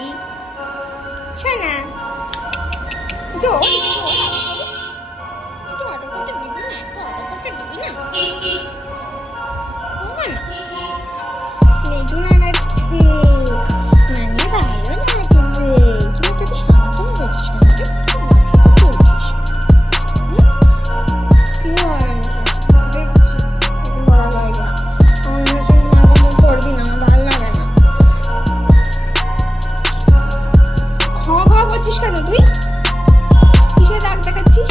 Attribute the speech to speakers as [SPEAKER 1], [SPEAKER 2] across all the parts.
[SPEAKER 1] Rocky শোনা একটু ওর, করছিস কেন তুই? কিসে দাগ দেখাচ্ছিস?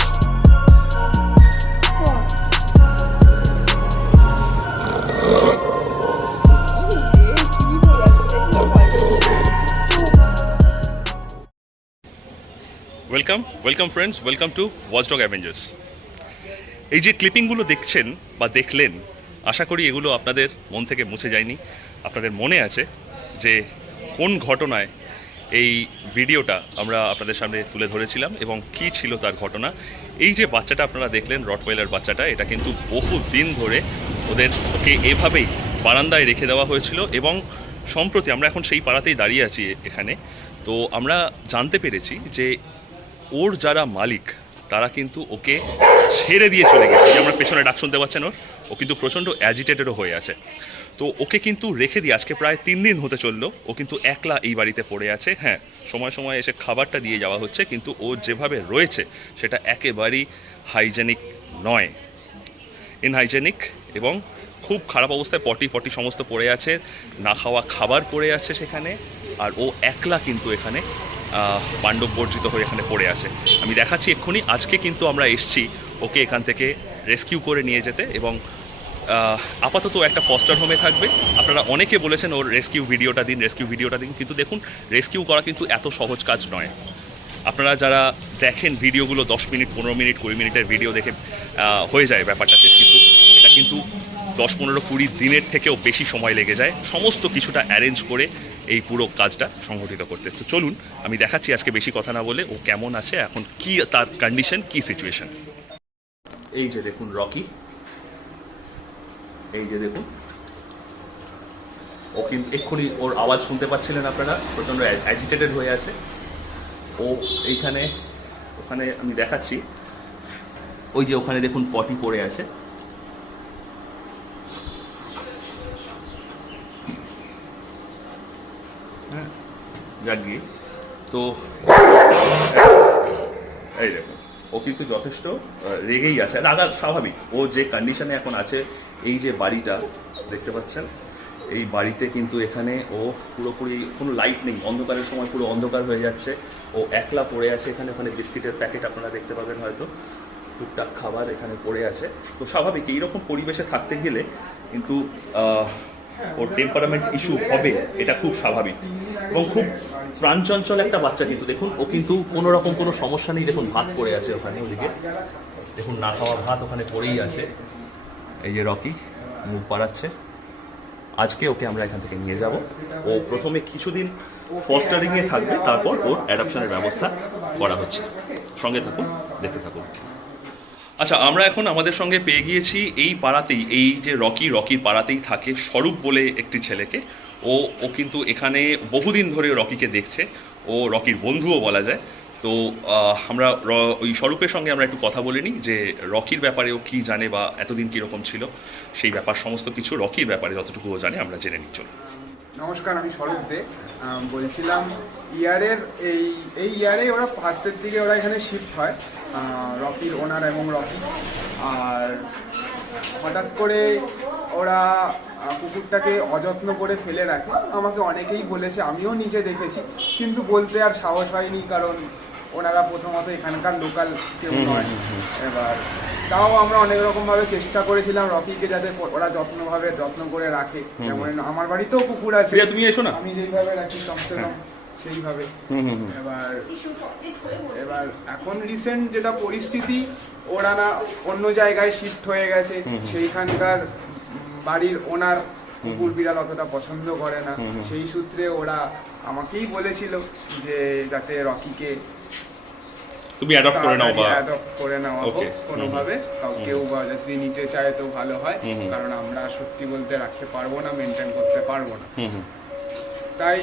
[SPEAKER 2] Welcome welcome friends welcome to watchdog avengers এই যে ক্লিপিংগুলো দেখছেন বা দেখলেন, আশা করি এগুলো আপনাদের মন থেকে মুছে যায়নি। আপনাদের মনে আছে যে কোন ঘটনায় এই ভিডিওটা আমরা আপনাদের সামনে তুলে ধরেছিলাম এবং কি ছিল তার ঘটনা। এই যে বাচ্চাটা আপনারা দেখলেন রটওয়েলার বাচ্চাটা, এটা কিন্তু বহু দিন ধরে ওদের ওকে এভাবেই বারান্দায় রেখে দেওয়া হয়েছিল এবং সম্প্রতি আমরা এখন সেই পাড়াতেই দাঁড়িয়ে আছি এখানে। তো আমরা জানতে পেরেছি যে ওর যারা মালিক, তারা কিন্তু ওকে ছেড়ে দিয়ে চলে গেছে। আমরা পেছনে ডাক শুনতে পাচ্ছেন ওর, ও কিন্তু প্রচণ্ড অ্যাজিটেটেডও হয়ে আছে। তো ওকে কিন্তু রেখে দিয়ে আজকে প্রায় তিন দিন হতে চলল। ও কিন্তু একলা এই বাড়িতে পড়ে আছে। হ্যাঁ সময় সময় এসে খাবারটা দিয়ে যাওয়া হচ্ছে, কিন্তু ও যেভাবে রয়েছে সেটা একেবারেই হাইজেনিক নয়। ইনহাইজেনিক এবং খুব খারাপ অবস্থায় পটি ফটি সমস্ত পড়ে আছে, না খাওয়া খাবার পড়ে আছে সেখানে, আর ও একলা কিন্তু এখানে পাণ্ডব বর্জিত হয়ে এখানে পড়ে আছে। আমি দেখাচ্ছি এক্ষুনি, আজকে কিন্তু আমরা এসছি ওকে এখান থেকে রেস্কিউ করে নিয়ে যেতে এবং আপাতত একটা ফস্টার হোমে থাকবে। আপনারা অনেকে বলেছেন, ওর রেস্কিউ ভিডিওটা দিন রেস্কিউ ভিডিওটা দিন। কিন্তু দেখুন রেস্কিউ করা কিন্তু এত সহজ কাজ নয়। আপনারা যারা দেখেন ভিডিওগুলো, দশ মিনিট, পনেরো মিনিট, কুড়ি মিনিটের ভিডিও দেখে হয়ে যায় ব্যাপারটা। কিন্তু, এটা কিন্তু দশ, পনেরো, কুড়ি দিনের থেকেও বেশি সময় লেগে যায়। সমস্ত কিছুটা অ্যারেঞ্জ করে এই পুরো কাজটা সংগঠিত করতে। তো চলুন, আমি দেখাচ্ছি আজকে বেশি কথা না বলে ও কেমন আছে, এখন কি তার কন্ডিশন কি সিচুয়েশন এই যে দেখুন রকি এই যে দেখুন। ও কিন্তু এক্ষুনি ওর আওয়াজ শুনতে পাচ্ছিলেন আপনারা, প্রচণ্ড অ্যাজিটেটেড হয়ে আছে। ও এইখানে, ওখানে আমি দেখাচ্ছি। ওই যে ওখানে দেখুন পটি পড়ে আছে। হ্যাঁ যাক গিয়ে। তো, এই দেখুন। ও কিন্তু যথেষ্ট রেগেই আছে। রাগা স্বাভাবিক, ও যে কন্ডিশনে এখন আছে, এই যে বাড়িটা, দেখতে পাচ্ছেন? এই বাড়িতে কিন্তু এখানে ও পুরোপুরি কোনো লাইট নেই। অন্ধকারের সময় পুরো অন্ধকার হয়ে যাচ্ছে। ও একলা পড়ে আছে এখানে। ওখানে বিস্কিটের প্যাকেট আপনারা দেখতে পাবেন হয়তো। টুকটাক খাবার এখানে পড়ে আছে। তো স্বাভাবিক, এইরকম পরিবেশে থাকতে গেলে কিন্তু ওর টেম্পারামেন্ট ইস্যু হবে। এটা খুব স্বাভাবিক। এবং খুব প্রাণচঞ্চল একটা বাচ্চা কিন্তু, দেখুন, ও কিন্তু কোনো রকম কোনো সমস্যা নেই। দেখুন, ভাত পড়ে আছে ওখানে ওদিকে। দেখুন, না খাওয়া ভাত ওখানে পড়েই আছে। এই যে রকি, মুখ পাড়াচ্ছে। আজকে ওকে আমরা এখান থেকে নিয়ে যাব। ও প্রথমে কিছুদিন ফস্টারিং এ থাকবে, তারপর ওর অ্যাডাপশনের ব্যবস্থা করা হচ্ছে। সঙ্গে থাকুন, দেখতে থাকুন। আচ্ছা আমরা এখন আমাদের সঙ্গে পেয়ে গিয়েছি এই পাড়াতেই, এই যে রকি, রকির পাড়াতেই থাকে স্বরূপ বলে একটি ছেলেকে। ও ও কিন্তু এখানে বহুদিন ধরে রকিকে দেখছে। ও রকির বন্ধুও বলা যায়। তো আমরা ওই স্বরূপের সঙ্গে আমরা একটু কথা বলে নিই যে রকির ব্যাপারে ও কী জানে বা এতদিন কীরকম ছিল। সেই ব্যাপার সমস্ত কিছু রকির ব্যাপারে যতটুকু ও জানে আমরা জেনে নিই।
[SPEAKER 3] নমস্কার, আমি স্বরূপ দে। বলছিলাম ইয়ারের এই এই ইয়ারে ওরা ফার্স্টের দিকে ওরা এখানে শিফট হয় রকির ওনার এবং রকি। আর হঠাৎ করে ওরা কুকুরটাকে অযত্ন করে ফেলে রাখে। আমাকে অনেকেই বলেছে আমিও নিজে দেখেছি কিন্তু বলতে আর সাহস হয়নি কারণ ওনারা প্রথমত এখানকার লোকাল কেউ নয়। এবার তাও আমরা অনেক রকম ভাবে চেষ্টা করেছিলাম রকিকে যাতে ওরা যত্নভাবে যত্ন করে রাখে। যেমন আমার বাড়িতেও কুকুর আছে।
[SPEAKER 2] তুমি এসো না।
[SPEAKER 3] আমি যেইভাবে রাখি কমসে কম সেইভাবে। এবার এবার এখন রিসেন্ট যেটা পরিস্থিতি ওরা না অন্য জায়গায় শিফট হয়ে গেছে। সেইখানকার বাড়ির ওনার কুকুর বিড়াল অতটা পছন্দ করে না। সেই সূত্রে ওরা আমাকেই বলেছিল যে যাতে রকিকে
[SPEAKER 2] তুমি অ্যাডপ্ট করে নাও বা
[SPEAKER 3] অ্যাডপ্ট করে নাও।
[SPEAKER 2] Okay.
[SPEAKER 3] কোনোভাবে কাউ বা যদি নিতে চায় তো ভালো হয়। কারণ আমরা সত্যি বলতে রাখতে পারব না মেনটেন করতে পারব না। তাই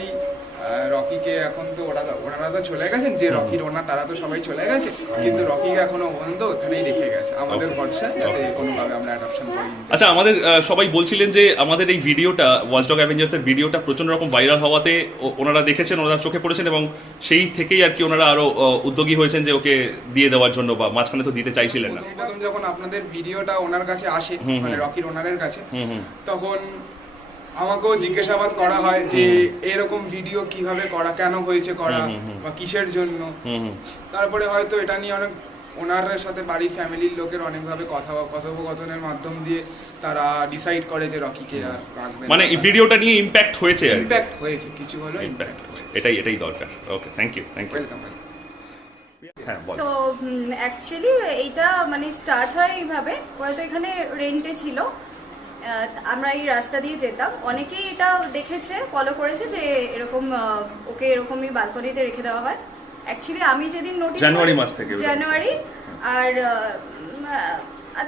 [SPEAKER 3] রকিকে এখন তো ওরা ওনারা তো চলে গেছেন যে রকির ওনা তারা তো সবাই চলে গেছে। কিন্তু রকিকে এখনও পর্যন্ত ওখানেই রেখে গেছে। আমাদের. ভরসা যাতে কোনোভাবে আমরা অ্যাডাপশন করি
[SPEAKER 2] আচ্ছা আমাদের সবাই বলছিলেন যে আমাদের এই ভিডিওটা ওয়াচডগ অ্যাভেঞ্জার্সের ভিডিওটা প্রচণ্ড রকম ভাইরাল হওয়াতে ওনারা দেখেছেন ওনারা চোখে পড়েছেন এবং সেই থেকেই আর কি ওনারা আরও উদ্যোগী হয়েছেন যে ওকে দিয়ে দেওয়ার জন্য বা মাঝখানে তো দিতে চাইছিলেন না।
[SPEAKER 3] প্রথম যখন আপনাদের ভিডিওটা ওনার কাছে আসে। মানে রকির ওনারের কাছে তখন আমাকেও জিজ্ঞাসাবাদ করা হয় যে এরকম ভিডিও কীভাবে করা কেন হয়েছে করা। বা কিসের জন্য? তারপরে হয়তো এটা নিয়ে অনেক ওনার সাথে বাড়ির ফ্যামিলির লোকের অনেকভাবে কথা কথোপকথনের মাধ্যম দিয়ে তারা ডিসাইড করে যে রকিকে আর রাখবে
[SPEAKER 2] মানে এই ভিডিওটা নিয়ে ইম্প্যাক্ট হয়েছে আর
[SPEAKER 3] ইম্প্যাক্ট হয়েছে কিছু হলো
[SPEAKER 2] ইম্প্যাক্ট এটাই এটাই দরকার। Okay thank you thank you
[SPEAKER 3] welcome
[SPEAKER 2] হ্যাঁ
[SPEAKER 4] তো অ্যাকচুয়ালি এইটা মানে স্টার্ট হয় এইভাবে। ওরা তো এখানে রেন্টে ছিল। আমরা এই রাস্তা দিয়ে যেতাম। অনেকেই এটা দেখেছে ফলো করেছে যে এরকম ওকে এরকমই বালকনিতে রেখে দেওয়া হয়। অ্যাকচুয়ালি আমি যেদিন নোটিস
[SPEAKER 2] জানুয়ারি মাস থেকে
[SPEAKER 4] জানুয়ারি আর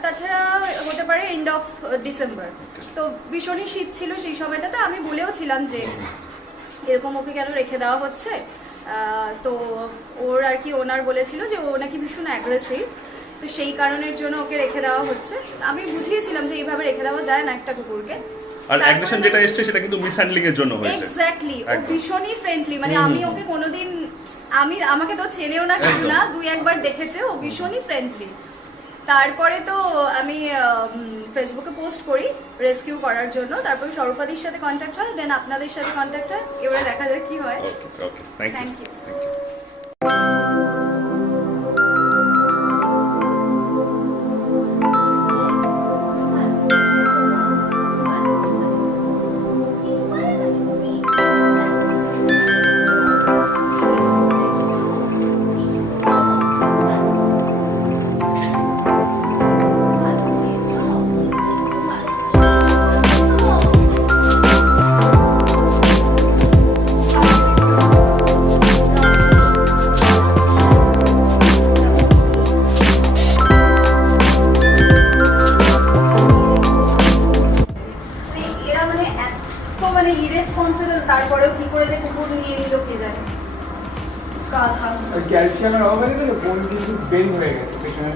[SPEAKER 4] তাছাড়া হতে পারে এন্ড অফ ডিসেম্বর তো ভীষণই শীত ছিল সেই সময়টাতে। আমি বলেও ছিলাম যে এরকম ওকে কেন রেখে দেওয়া হচ্ছে? আহ, তো ওর আর কি ওনার বলেছিল যে ও নাকি ভীষণ অ্যাগ্রেসিভ তো সেই কারণের জন্য ওকে রেখে দেওয়া হচ্ছে। আমি বুঝিয়েছিলাম যে এইভাবে রেখে দেওয়া যায় না একটা কুকুরকে।
[SPEAKER 2] আর অ্যাগ্রেশন যেটা এসছে সেটা কিন্তু মিসহ্যান্ডলিং এর জন্য হয়েছে।
[SPEAKER 4] এক্স্যাক্টলি ও ভীষণই ফ্রেন্ডলি মানে আমি ওকে কোনোদিন আমি আমাকে তো চেনেও না কিছু না দুই একবার দেখেছে ও ভীষণই ফ্রেন্ডলি তারপরে তো আমি ফেসবুকে পোস্ট করি রেস্কিউ করার জন্য। তারপরে সর্বাদির সাথে কন্ট্যাক্ট হয় দেন আপনাদের সাথে কন্ট্যাক্ট হয়। এবারে দেখা যাক কি হয়।
[SPEAKER 2] Okay okay thank you. Thank you
[SPEAKER 3] bend হয়ে গেছে পেছনের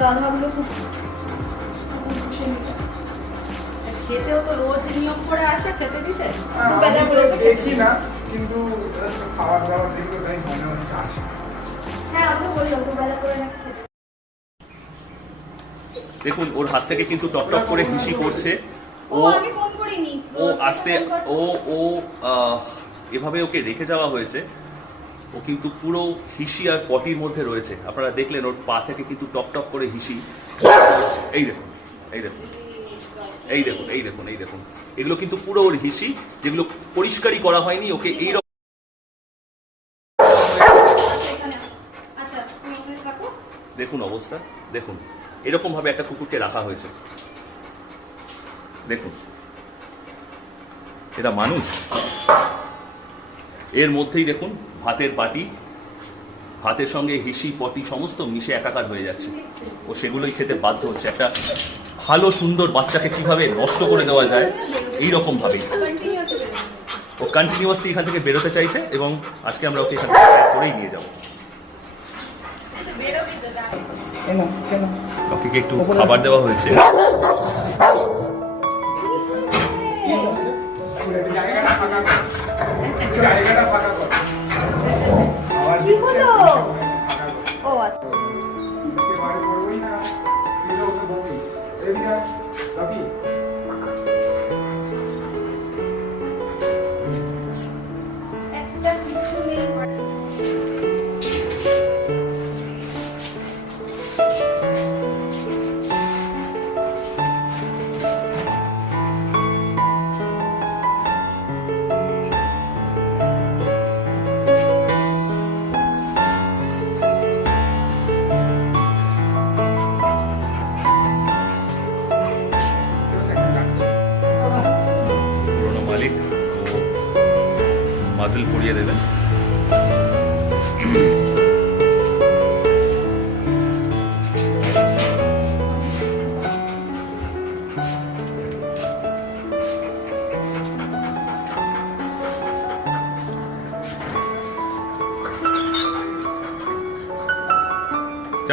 [SPEAKER 4] গাধাগুলো খুব খেতেও তো রোজ নিয়ম করে আসে খেতে দিতে? দুবেলা
[SPEAKER 3] আমি তো
[SPEAKER 4] বলেছে খেতে।
[SPEAKER 3] দেখি না কিন্তু খাবার দাবার দেখলে তাই মনে হচ্ছে আসে।
[SPEAKER 4] হ্যাঁ আমি বললাম দুবেলা করে নাকি
[SPEAKER 2] দেখুন ওর হাত থেকে কিন্তু টপ টপ করে হিসি করছে
[SPEAKER 4] ও
[SPEAKER 2] ও
[SPEAKER 4] আমি ফোন করিনি।
[SPEAKER 2] ও আস্তে ও ও আহ, এভাবে ওকে রেখে যাওয়া হয়েছে। ও কিন্তু পুরো হিসি আর পটির মধ্যে রয়েছে। আপনারা দেখলেন ওর পা থেকে কিন্তু টপ টপ করে হিসি এই দেখুন এই দেখুন এই দেখুন এই দেখুন এই দেখুন। এগুলো কিন্তু পুরো ওর হিসি, যেগুলো পরিষ্কারই করা হয়নি, ওকে এই দেখুন অবস্থা, দেখুন এরকম ভাবে একটা কুকুরকে রাখা হয়েছে। দেখুন, এটা মানুষ? এর মধ্যেই দেখুন ভাতের বাটি ভাতের সঙ্গে হিসি পটি সমস্ত মিশে একাকার হয়ে যাচ্ছে। ও সেগুলোই খেতে বাধ্য হচ্ছে। একটা ভালো সুন্দর বাচ্চাকে কীভাবে নষ্ট করে দেওয়া যায় এই রকম ভাবেই ও কন্টিনিউয়াসলি এখান থেকে বেরোতে চাইছে এবং আজকে আমরা ওকে এখান থেকে করেই নিয়ে যাব। ওকে একটু খাবার দেওয়া হয়েছে।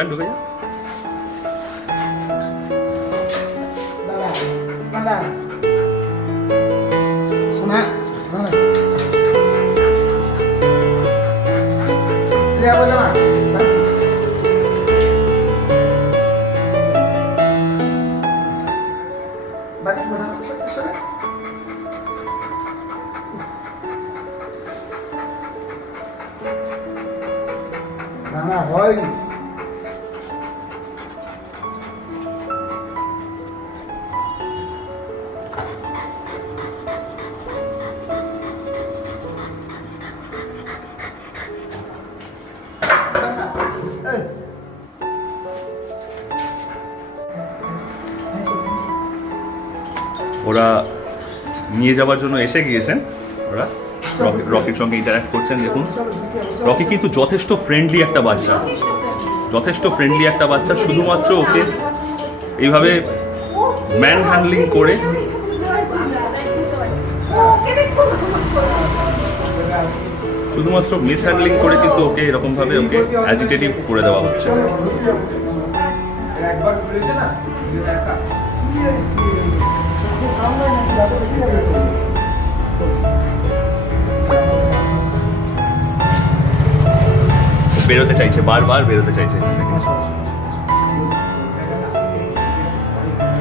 [SPEAKER 2] যান ঢুকে যান
[SPEAKER 5] দাদা দাদা শোনা দাদা যাব দাদা বাকি কথা শোনা না না হয়নি এই
[SPEAKER 2] নিয়ে যাওয়ার জন্য এসে গিয়েছেন। ওরা রকি রকির সঙ্গে ইন্টারাক্ট করছেন, দেখুন। রকি কিন্তু যথেষ্ট ফ্রেন্ডলি একটা বাচ্চা। যথেষ্ট ফ্রেন্ডলি একটা বাচ্চা, শুধুমাত্র ওকে এইভাবে ম্যান হ্যান্ডলিং করে। শুধুমাত্র মিস হ্যান্ডলিং করে কিন্তু ওকে এরকমভাবে ওকে অ্যাজিটেটিভ করে দেওয়া হচ্ছে। বেরোতে চাইছে বারবার বেরোতে চাইছে।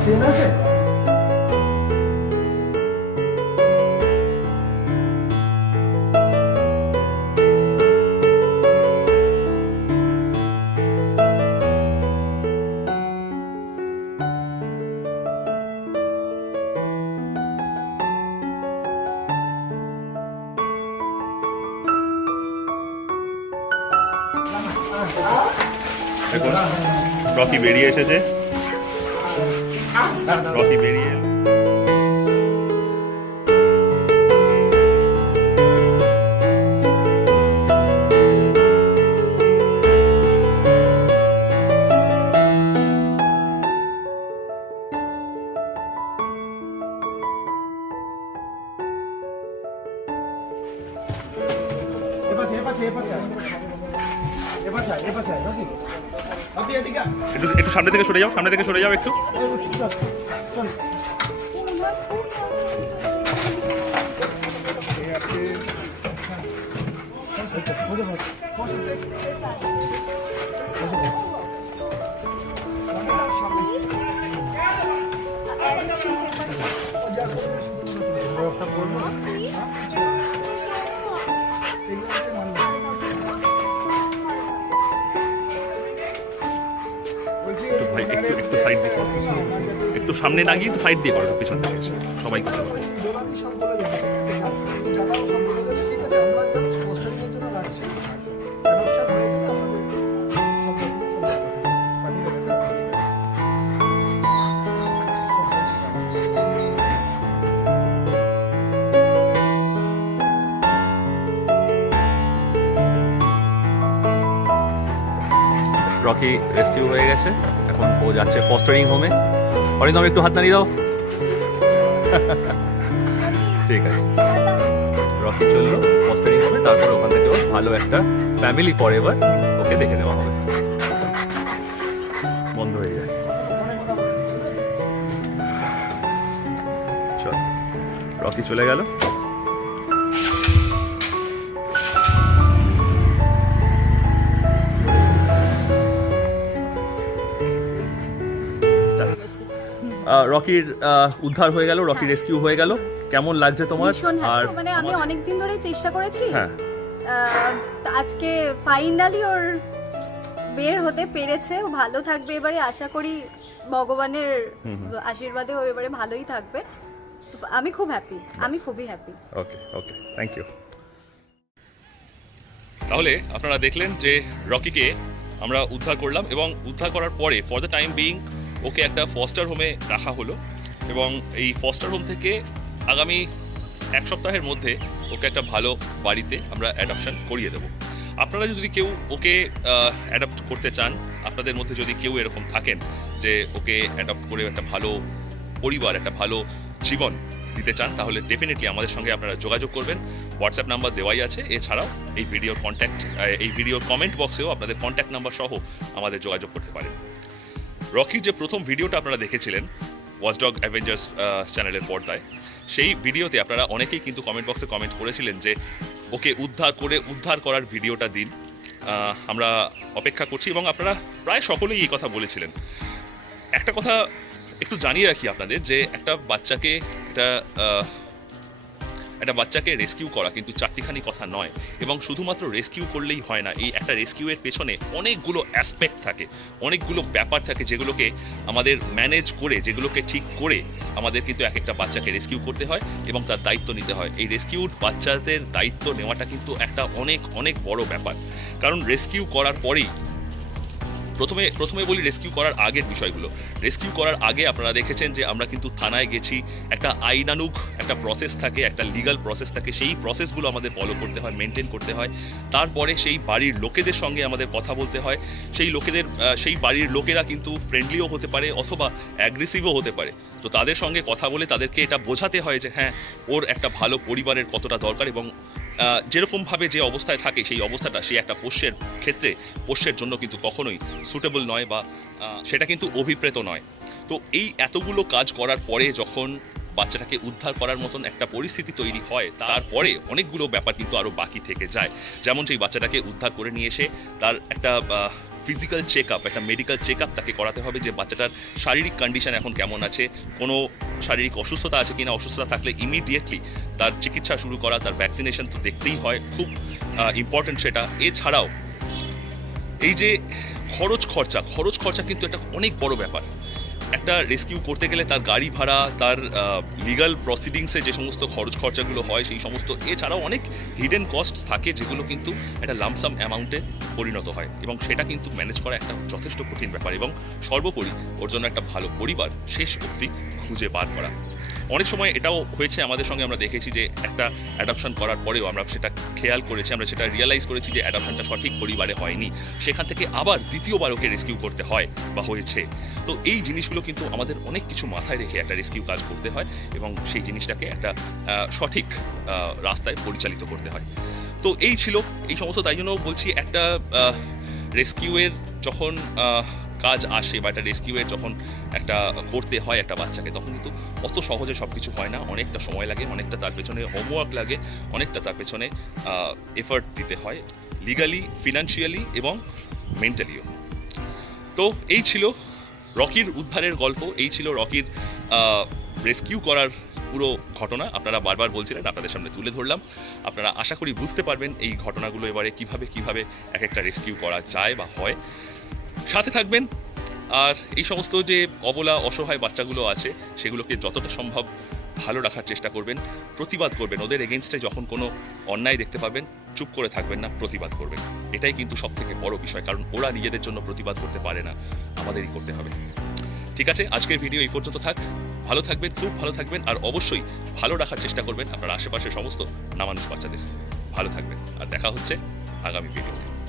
[SPEAKER 5] চেন
[SPEAKER 2] রকি বেরিয়ে এসেছে। রকি সামনে থেকে সরে যাও সামনে থেকে সরে যাও একটু।
[SPEAKER 5] চল
[SPEAKER 2] একটু সামনে না গিয়ে সাইড দিয়ে করো পিছন থেকে। সবাই করতে পারে
[SPEAKER 5] বলে। দেবে ঠিক আছে আপনি দাদাও সব বলে দেবে ঠিক আছে আমরা জাস্ট পোস্টারিং এর জন্য রাখছি অ্যাডপশন গেলে আমাদের সব document সব পাঠিয়ে দেবে
[SPEAKER 2] রকি রেস্কিউ হয়ে গেছে। এখন ও যাচ্ছে ফস্টারিং হোমে অরিন্দম একটু হাত নাড়িয়ে দাও। ঠিক আছে। রকি চলল ফস্টারিং হবে। তারপর ওখান থেকে ভালো একটা ফ্যামিলি পরে এবার ওকে দেখে নেওয়া হবে। বন্ধ হয়ে যায়। চল, রকি চলে গেল। রকির উদ্ধার হয়ে গেল রকি
[SPEAKER 4] হ্যাঁ।
[SPEAKER 2] রেস্কিউ হয়ে গেল। কেমন লাগছে তোমার? আর
[SPEAKER 4] মানে আমি অনেক দিন ধরেই চেষ্টা করেছি।
[SPEAKER 2] হ্যাঁ।
[SPEAKER 4] আজকে ফাইনালি ওর বের হতে পেরেছে। ও ভালো থাকবে এবারে। আশা করি ভগবানের। আশীর্বাদে ও এবারে ভালোই থাকবে। আমি খুব হ্যাপি আমি খুবই happy
[SPEAKER 2] okay okay thank you তাহলে আপনারা দেখলেন যে রকিকে আমরা উদ্ধার করলাম এবং উদ্ধার করার পরে for the time being okay একটা ফস্টার হোমে রাখা হলো এবং এই ফস্টার হোম থেকে আগামী এক সপ্তাহের মধ্যে ওকে একটা ভালো বাড়িতে আমরা অ্যাডাপশন করিয়ে দেবো। আপনারা যদি কেউ ওকে অ্যাডাপ্ট করতে চান, আপনাদের মধ্যে যদি কেউ এরকম থাকেন যে ওকে অ্যাডাপ্ট করে একটা ভালো পরিবার, একটা ভালো জীবন দিতে চান, তাহলে ডেফিনেটলি আমাদের সঙ্গে আপনারা যোগাযোগ করবেন। হোয়াটসঅ্যাপ নাম্বার দেওয়াই আছে। এছাড়াও এই ভিডিওর কন্ট্যাক্ট এই ভিডিওর কমেন্ট বক্সেও আপনাদের কন্ট্যাক্ট নাম্বার সহ আমাদের যোগাযোগ করতে পারেন। রকির যে প্রথম ভিডিওটা আপনারা দেখেছিলেন ওয়াচডগ অ্যাভেঞ্জার্স চ্যানেলের পর্দায়, সেই ভিডিওতে আপনারা অনেকেই কিন্তু কমেন্ট বক্সে কমেন্ট করেছিলেন যে, ওকে উদ্ধার করে উদ্ধার করার ভিডিওটা দিন। আমরা অপেক্ষা করছি এবং আপনারা প্রায় সকলেই এই কথা বলেছিলেন। একটা কথা একটু জানিয়ে রাখি আপনাদের যে, একটা বাচ্চাকে একটা একটা বাচ্চাকে রেস্কিউ করা কিন্তু চারটিখানি কথা নয়। এবং শুধুমাত্র রেস্কিউ করলেই হয় না, এই একটা রেস্কিউয়ের পেছনে অনেকগুলো অ্যাসপেক্ট থাকে, অনেকগুলো ব্যাপার থাকে যেগুলোকে আমাদের ম্যানেজ করে, যেগুলোকে ঠিক করে আমাদের কিন্তু এক একটা বাচ্চাকে রেস্কিউ করতে হয় এবং তার দায়িত্ব নিতে হয়। এই রেস্কিউড বাচ্চাদের দায়িত্ব নেওয়াটা কিন্তু একটা অনেক অনেক বড় ব্যাপার। কারণ রেস্কিউ করার পরেই প্রথমে প্রথমে বলি রেস্কিউ করার আগের বিষয়গুলো। রেস্কিউ করার আগে আপনারা দেখেছেন যে আমরা কিন্তু থানায় গেছি, একটা আইনানুগ একটা প্রসেস থাকে, একটা লিগাল প্রসেস থাকে, সেই প্রসেসগুলো আমাদের ফলো করতে হয় মেনটেন করতে হয়। তারপরে সেই বাড়ির লোকেদের সঙ্গে আমাদের কথা বলতে হয়। সেই লোকেদের সেই বাড়ির লোকেরা কিন্তু ফ্রেন্ডলিও হতে পারে অথবা অ্যাগ্রেসিভও হতে পারে। তো তাদের সঙ্গে কথা বলে তাদেরকে এটা বোঝাতে হয় যে হ্যাঁ ওর একটা ভালো পরিবারের কতটা দরকার এবং যেরকমভাবে যে অবস্থায় থাকে, সেই অবস্থাটা, সেই একটা পোষ্যের ক্ষেত্রে পোষ্যের জন্য কিন্তু কখনোই সুটেবল নয় বা সেটা কিন্তু অভিপ্রেত নয়। তো এই এতগুলো কাজ করার পরে যখন বাচ্চাটাকে উদ্ধার করার মতন একটা পরিস্থিতি তৈরি হয়, তারপরে অনেকগুলো ব্যাপার কিন্তু আরও বাকি থেকে যায়। যেমন সেই বাচ্চাটাকে উদ্ধার করে নিয়ে এসে তার একটা ফিজিক্যাল চেক আপ একটা মেডিকেল চেক আপ তাকে করাতে হবে যে বাচ্চাটার শারীরিক কন্ডিশন এখন কেমন আছে, কোনো শারীরিক অসুস্থতা আছে কিনা, অসুস্থতা থাকলে ইমিডিয়েটলি তার চিকিৎসা শুরু করা, তার ভ্যাকসিনেশন তো দেখতেই হয়, খুব ইম্পর্টেন্ট সেটা। এছাড়াও, এই যে খরচ খরচা খরচ খরচা কিন্তু একটা অনেক বড় ব্যাপার। একটা রেস্কিউ করতে গেলে তার গাড়ি ভাড়া, তার লিগাল প্রসিডিংসে যে সমস্ত খরচ খরচাগুলো হয়, সেই সমস্ত, এছাড়াও অনেক হিডেন কস্ট থাকে যেগুলো কিন্তু একটা লামসাম অ্যামাউন্টে পরিণত হয় এবং সেটা কিন্তু ম্যানেজ করা একটা যথেষ্ট কঠিন ব্যাপার এবং সর্বোপরি ওর জন্য একটা ভালো পরিবার শেষ অবধি খুঁজে বার করা। অনেক সময় এটাও হয়েছে, আমাদের সঙ্গে আমরা দেখেছি যে একটা অ্যাডাপশন করার পরেও আমরা সেটা খেয়াল করেছি, আমরা সেটা রিয়েলাইজ করেছি যে অ্যাডাপশনটা সঠিক পরিবারে হয়নি। সেখান থেকে আবার দ্বিতীয়বার ওকে রেস্কিউ করতে হয় বা হয়েছে। তো এই জিনিসগুলো কিন্তু আমাদের অনেক কিছু মাথায় রেখে একটা রেস্কিউ কাজ করতে হয় এবং সেই জিনিসটাকে একটা সঠিক রাস্তায় পরিচালিত করতে হয়। তো এই ছিল, এই সমস্ত তাই জন্য বলছি একটা রেস্কিউয়ের যখন কাজ আসে বা একটা রেস্কিউয়ে যখন একটা করতে হয় একটা বাচ্চাকে, তখন কিন্তু অত সহজে সব কিছু হয় না। অনেকটা সময় লাগে, অনেকটা তার পেছনে হোমওয়ার্ক লাগে, অনেকটা তার পেছনে এফার্ট দিতে হয় লিগালি ফিনান্সিয়ালি এবং মেন্টালিও তো এই ছিল রকির উদ্ধারের গল্প, এই ছিল রকির রেস্কিউ করার পুরো ঘটনা। আপনারা বারবার বলছিলেন, আপনাদের সামনে তুলে ধরলাম। আপনারা আশা করি বুঝতে পারবেন এই ঘটনাগুলো এবারে কীভাবে কীভাবে এক একটা রেস্কিউ করা যায় বা হয়। সাথে থাকবেন। আর এই সমস্ত যে অবলা, অসহায় বাচ্চাগুলো আছে, সেগুলোকে যতটা সম্ভব ভালো রাখার চেষ্টা করবেন, প্রতিবাদ করবেন। ওদের এগেনস্টে যখন কোনো অন্যায় দেখতে পাবেন, চুপ করে থাকবেন না, প্রতিবাদ করবেন। এটাই কিন্তু সব থেকে বড় বিষয়, কারণ ওরা নিজেদের জন্য প্রতিবাদ করতে পারে না। আমাদেরই করতে হবে। ঠিক আছে, আজকের ভিডিও এই পর্যন্ত থাক। ভালো থাকবেন, খুব ভালো থাকবেন, আর অবশ্যই ভালো রাখার চেষ্টা করবেন আপনার আশেপাশের সমস্ত নামানুষ বাচ্চাদের। ভালো থাকবেন, আর দেখা হচ্ছে আগামী ভিডিওতে।